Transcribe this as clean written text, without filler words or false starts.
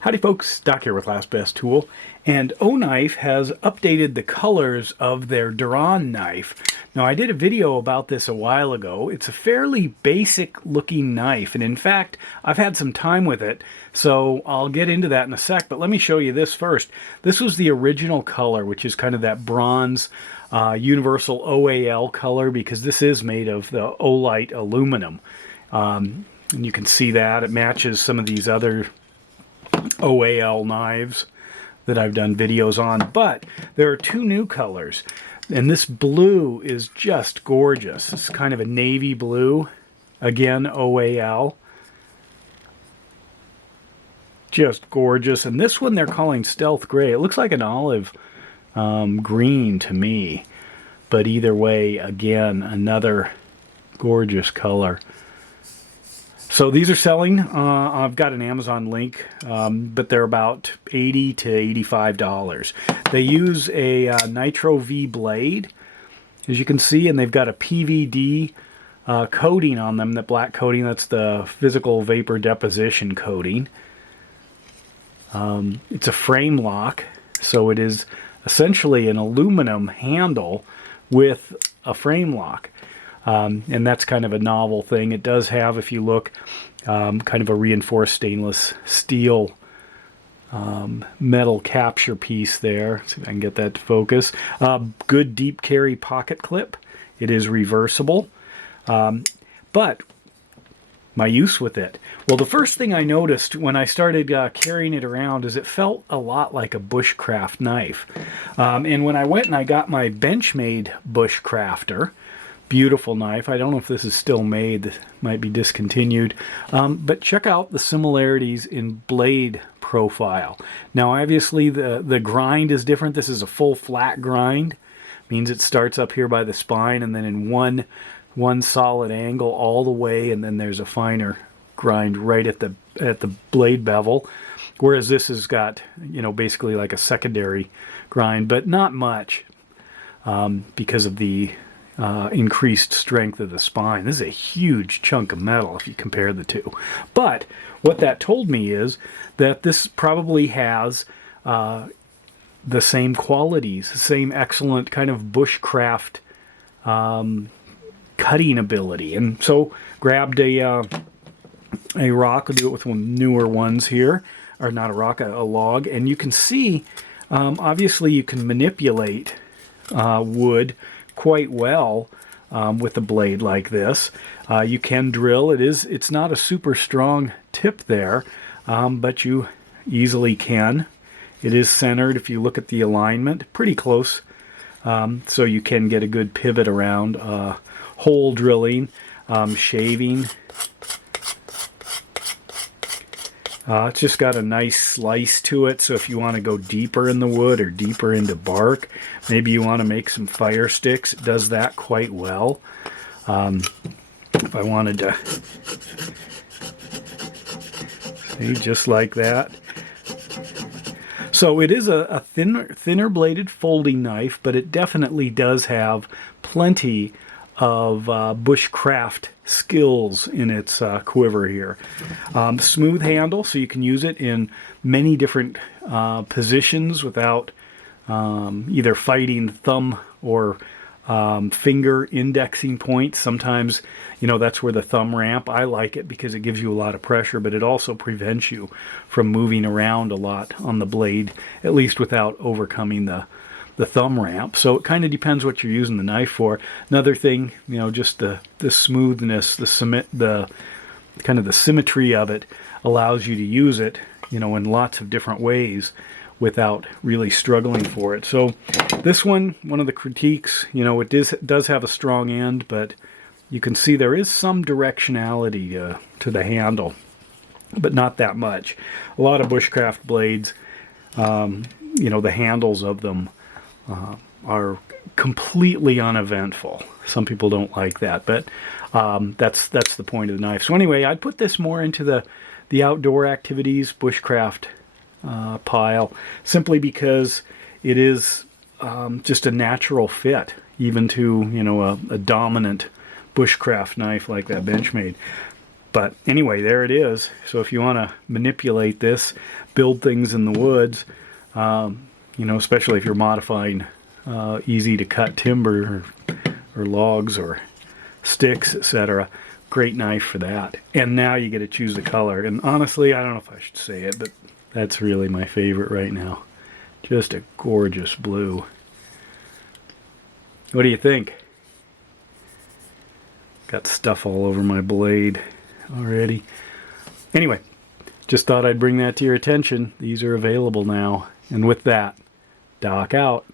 Howdy folks, Doc here with Last Best Tool, and Oknife has updated the colors of their Duron knife. Now I did a video about this a while ago. It's a fairly basic looking knife, and in fact I've had some time with it, so I'll get into that in a sec, but let me show you this first. This was the original color, which is kind of that bronze universal OAL color, because this is made of the Olight aluminum. And you can see that it matches some of these other OAL knives that I've done videos on, but there are two new colors, and this blue is just gorgeous. It's kind of a navy blue, again OAL, just gorgeous. And this one they're calling stealth gray. It looks like an olive green to me, but either way, again, another gorgeous color. So these are selling. I've got an Amazon link, but they're about $80 to $85. They use a Nitro-V blade, as you can see, and they've got a PVD coating on them, that black coating. That's the physical vapor deposition coating. It's a frame lock, so it is essentially an aluminum handle with a frame lock. And that's kind of a novel thing. It does have, if you look, kind of a reinforced stainless steel metal capture piece there. See if I can get that to focus. Good deep carry pocket clip. It is reversible. But my use with it. Well, the first thing I noticed when I started carrying it around is it felt a lot like a Bushcraft knife. And when I went and I got my Benchmade Bushcrafter, beautiful knife. I don't know if this is still made. This might be discontinued. But check out the similarities in blade profile. Now, obviously, the grind is different. This is a full flat grind. Means it starts up here by the spine and then in one solid angle all the way, and then there's a finer grind right at the blade bevel. Whereas this has got, you know, basically like a secondary grind, but not much because of the increased strength of the spine. This is a huge chunk of metal if you compare the two. But what that told me is that this probably has the same qualities, the same excellent kind of Bushcraft cutting ability. And so grabbed a rock. I'll do it with one newer ones here, or not a rock, a log, and you can see obviously you can manipulate wood quite well with a blade like this. You can drill. It's not a super strong tip there, but you easily can. It is centered if you look at the alignment, pretty close, so you can get a good pivot around. Hole drilling, shaving. It's just got a nice slice to it, so if you want to go deeper in the wood or deeper into bark, maybe you want to make some fire sticks, it does that quite well. If I wanted to, see, just like that. So it is a thinner bladed folding knife, but it definitely does have plenty of Bushcraft skills in its quiver here. Smooth handle, so you can use it in many different positions without either fighting thumb or finger indexing points. Sometimes, you know, that's where the thumb ramp. I like it because it gives you a lot of pressure, but it also prevents you from moving around a lot on the blade, at least without overcoming the thumb ramp. So it kind of depends what you're using the knife for. Another thing, you know, just the smoothness, the kind of the symmetry of it allows you to use it, you know, in lots of different ways without really struggling for it. So this one of the critiques, you know, it does have a strong end, but you can see there is some directionality to the handle, but not that much. A lot of Bushcraft blades, you know, the handles of them are completely uneventful. Some people don't like that, but that's the point of the knife. So anyway, I'd put this more into the outdoor activities Bushcraft pile, simply because it is just a natural fit, even to, you know, a dominant Bushcraft knife like that Benchmade. But anyway, there it is. So if you want to manipulate this, build things in the woods, you know, especially if you're modifying easy to cut timber or logs or sticks, etc., great knife for that. And now you get to choose the color. And honestly, I don't know if I should say it, but that's really my favorite right now. Just a gorgeous blue. What do you think? Got stuff all over my blade already. Anyway, just thought I'd bring that to your attention. These are available now. And with that, Doc out.